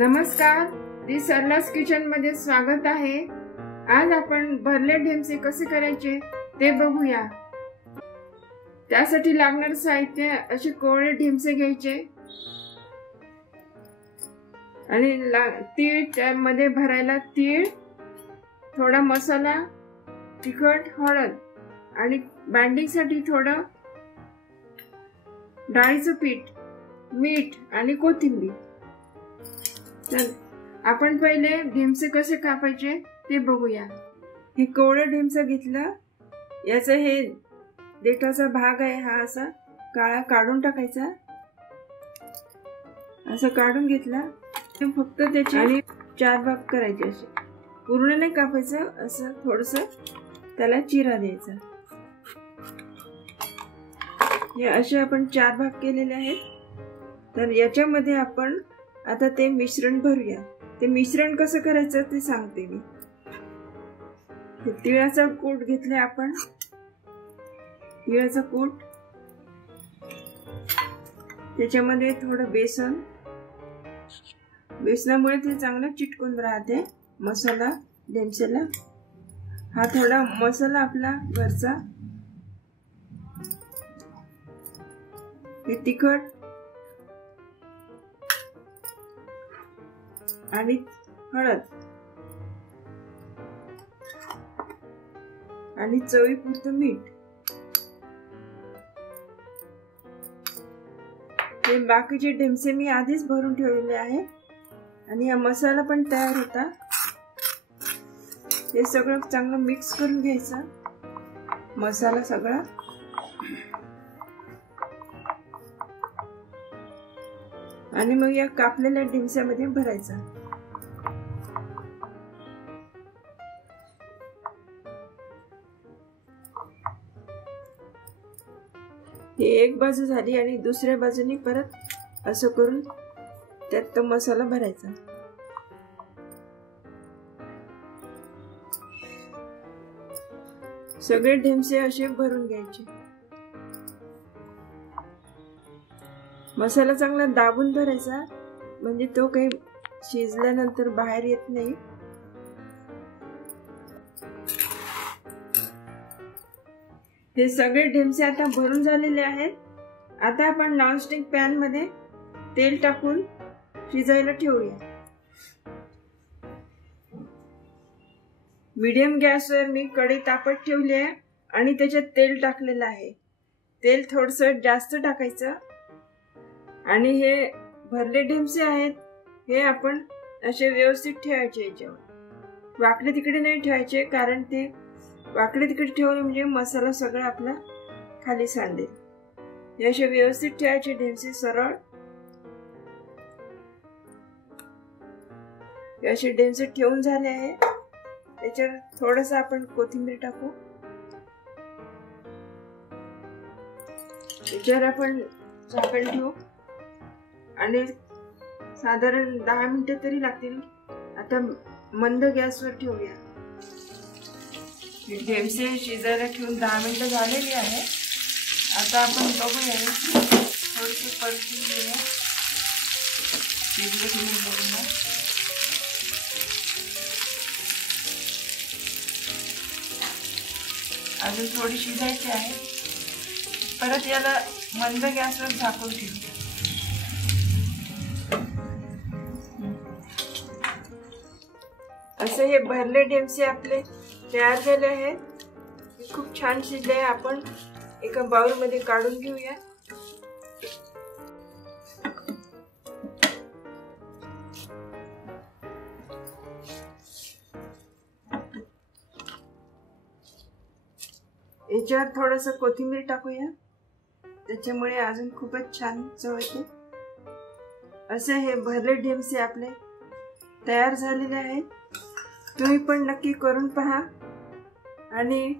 नमस्कार, दी सरलास किचन मध्ये स्वागत आहे। आज आपण भरले ढेमसे कसे करायचे ते बघूया। त्यासाठी लागणारे साहित्य असे कोवळे ढेमसे घ्यायचे आणि तीळ, त्यामध्ये भरायला तीळ, थोडा मसाला, तिखट, हळद आणि बाइंडिंग साठी थोडं डाळीचं पीठ, मीठ आणि कोथिंबीर। चल आपण पहिले ढेमसे कसे कापायचे ते बघूया। हे कोवळं ढेमसे घेतलं, याचा हे देठाचा भाग आहे, हा असा काळा काढून टाकायचा। असं काढून घेतला, फक्त त्याचे आणि 4 भाग करायचे। असे पूर्ण नाही कापायचं, असं थोडंसं त्याला चिरा द्यायचा। हे असे आपण 4 भाग केलेले आहेत। तर याच्यामध्ये आपण आता ते मिश्रण भरूया। ते मिश्रण कसं करायचं ते सांगते मी। तिळाचा कूट घेतले आपण, तिळाचा कूट, त्याच्यामध्ये थोडं बेसन, बेसनामुळे ते चांगलं चिटकून राहते मसाला ढेमसेला। हा थोडा मसाला आपला घरचा, हे तिखट आणि हळद आणि चवीपुरतं मीठ। हे बाकीचे ढेमसे मी आधीच भरून ठेवलेले आहे आणि हा मसाला पण तयार होता। हे सगळं चांगलं मिक्स करून घ्यायचं, मसाला सगळा। आणि मग या कापलेल्या ढेमस्यामध्ये भरायचा। ही एक बाजू झाली आणि दुसऱ्या बाजूनी परत असं करून त्यात तो मसाला भरायचा। सगळे ढेमसे असे भरून घ्यायचे। मसाला चांगला दाबून भरायचा, म्हणजे तो काही शिजल्यानंतर बाहेर येत नाही। हे सगळे ढेमसे आता भरून झालेले आहेत। आता आपण नॉनस्टिक पॅन मध्ये तेल टाकून शिजायला ठेवूया। मीडियम गॅसवर मी कढई तापत ठेवली आहे आणि त्याच्यात तेल टाकलेलं आहे। तेल थोडंसं जास्त टाकायचं आणि हे भरले ढेमसे आहेत, हे आपण असे व्यवस्थित ठेवायचे। याच्यावर वाकडे तिकडे नाही ठेवायचे, कारण ते वाकडे तिकडे ठेवले म्हणजे मसाला सगळा आपला खाली सांडेल। हे असे व्यवस्थित ठेवायचे ढेमसे सरळ। हे असे ढेमसे ठेवून झाले आहे। त्याच्यावर थोडंसं आपण कोथिंबीर टाकू। त्याच्यावर आपण झाकण ठेवू आणि साधारण 10 मिनिटं तरी लागतील। आता मंद गॅसवर ठेवूया। ढेमसे शिजायला ठेवून 10 मिनिटं झालेली आहे। आता आपण बघूया, थोडीशी परतून घेऊया, शिजले की नाही बघूया। अजून थोडी शिजायची आहे। परत याला मंद गॅसवर झाकून ठेवूया। असे हे भरले ढेमसे आपले तयार झाले आहेत। खूप छान शिजले आहे। आपण एका बाउल मध्ये काढून घेऊया। याच्यावर थोडंसं कोथिंबीर टाकूया, त्याच्यामुळे अजून खूपच छान चव येते। असे हे भरले ढेमसे आपले तयार झालेले आहेत। तुम्ही पण नक्की करून पहा आणि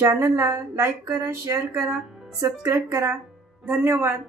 चॅनलला लाईक करा, शेअर करा, सबस्क्राईब करा। धन्यवाद।